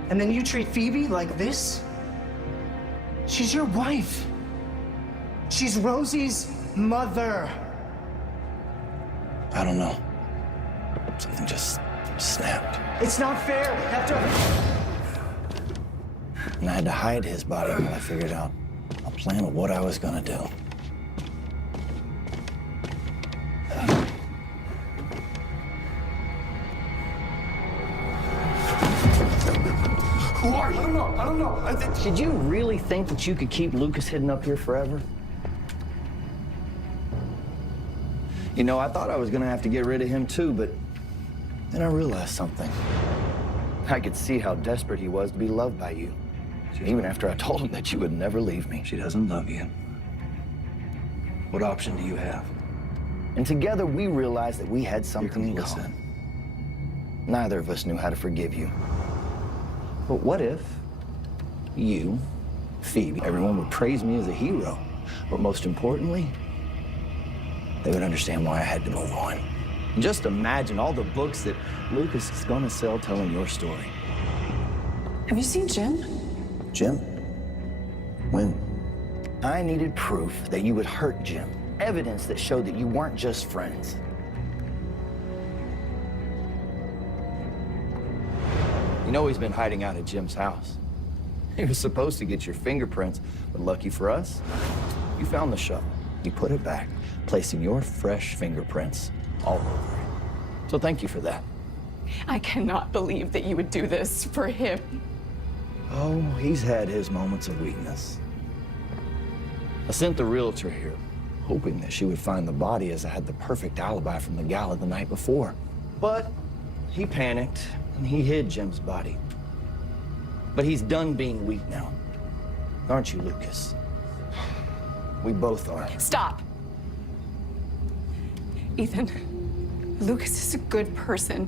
And then you treat Phoebe like this? She's your wife. She's Rosie's mother. I don't know. Something just snapped. It's not fair. After... And I had to hide his body while I figured out a plan of what I was gonna do. Who are you? I don't know. Did you really think that you could keep Lucas hidden up here forever? You know, I thought I was gonna have to get rid of him too, but then I realized something. I could see how desperate he was to be loved by you. Even after I told him that you would never leave me. She doesn't love you. What option do you have? And together we realized that we had something in common. Neither of us knew how to forgive you. But what if you, Phoebe, everyone would praise me as a hero, but most importantly, they would understand why I had to move on. And just imagine all the books that Lucas is gonna sell telling your story. have you seen Jim? Jim? When? I needed proof that you would hurt Jim. Evidence that showed that you weren't just friends. You know he's been hiding out at Jim's house. He was supposed to get your fingerprints, but lucky for us, you found the shovel. You put it back, placing your fresh fingerprints all over it. So thank you for that. I cannot believe that you would do this for him. Oh, he's had his moments of weakness. I sent the realtor here, hoping that she would find the body as I had the perfect alibi from the gala the night before. But he panicked and he hid Jim's body. But he's done being weak now. Aren't you, Lucas? We both are. Stop. Ethan, Lucas is a good person.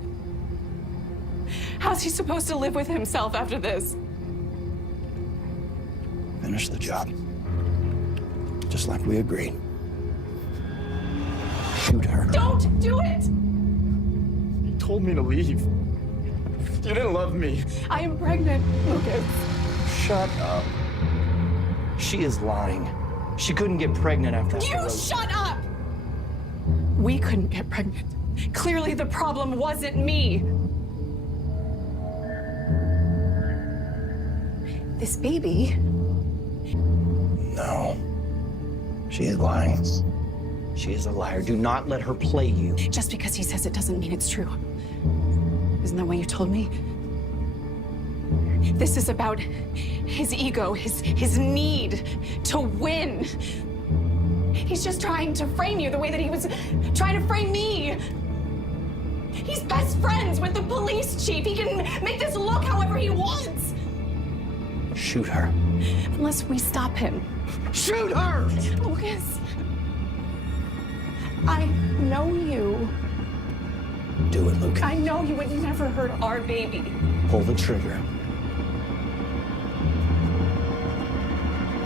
How's he supposed to live with himself after this? Finish the job. Just like we agreed. Shoot her. Don't do it! You told me to leave. You didn't love me. I am pregnant, Lucas. Shut up. She is lying. She couldn't get pregnant after that. You shut up! We couldn't get pregnant. Clearly the problem wasn't me. This baby. No. She is lying. She is a liar. Do not let her play you. Just because he says it doesn't mean it's true. Isn't that what you told me? This is about his ego, his need to win. He's just trying to frame you the way that he was trying to frame me. He's best friends with the police chief. He can make this look however he wants. Shoot her. Unless we stop him. Shoot her! Lucas, I know you. Do it, Lucas. I know you would never hurt our baby. Pull the trigger.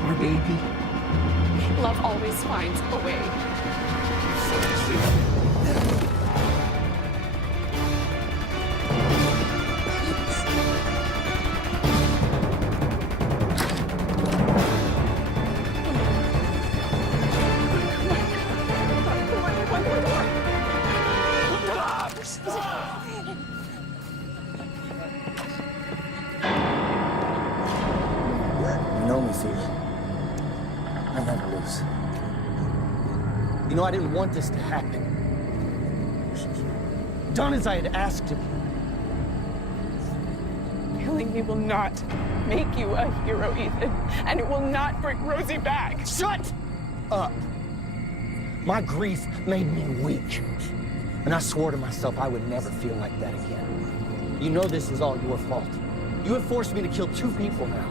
Our baby. Love always finds a way. You know me, Fear. I never lose. You know, I didn't want this to happen. Done as I had asked of you. Killing me will not make you a hero, Ethan. And it will not bring Rosie back. Shut up! My grief made me weak. And I swore to myself I would never feel like that again. You know this is all your fault. You have forced me to kill 2 people now.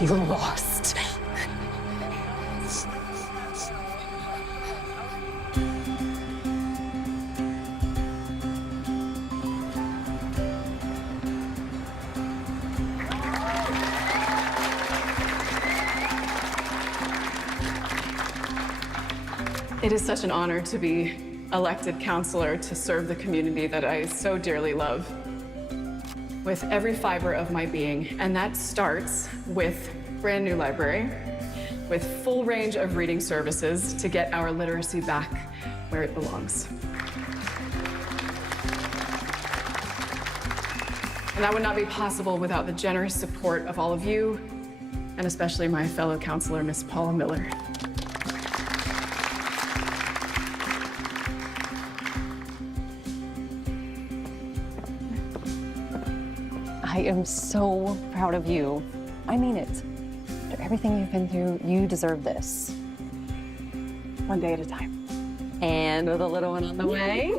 You lost. It is such an honor to be elected counselor to serve the community that I so dearly love with every fiber of my being. And that starts with brand new library, with full range of reading services to get our literacy back where it belongs. And that would not be possible without the generous support of all of you, and especially my fellow counselor, Miss Paula Miller. I am so proud of you. I mean it. After everything you've been through, you deserve this. One day at a time. And with a little one on the way.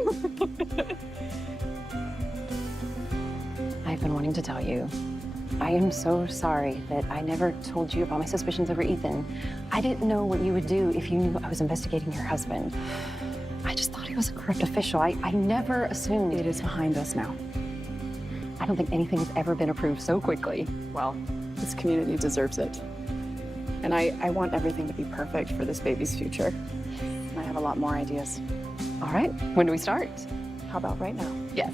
I've been wanting to tell you, I am so sorry that I never told you about my suspicions over Ethan. I didn't know what you would do if you knew I was investigating your husband. I just thought he was a corrupt official. I never assumed. It is behind us now. I don't think anything has ever been approved so quickly. Well, this community deserves it. And I want everything to be perfect for this baby's future. And I have a lot more ideas. All right, when do we start? How about right now? Yes.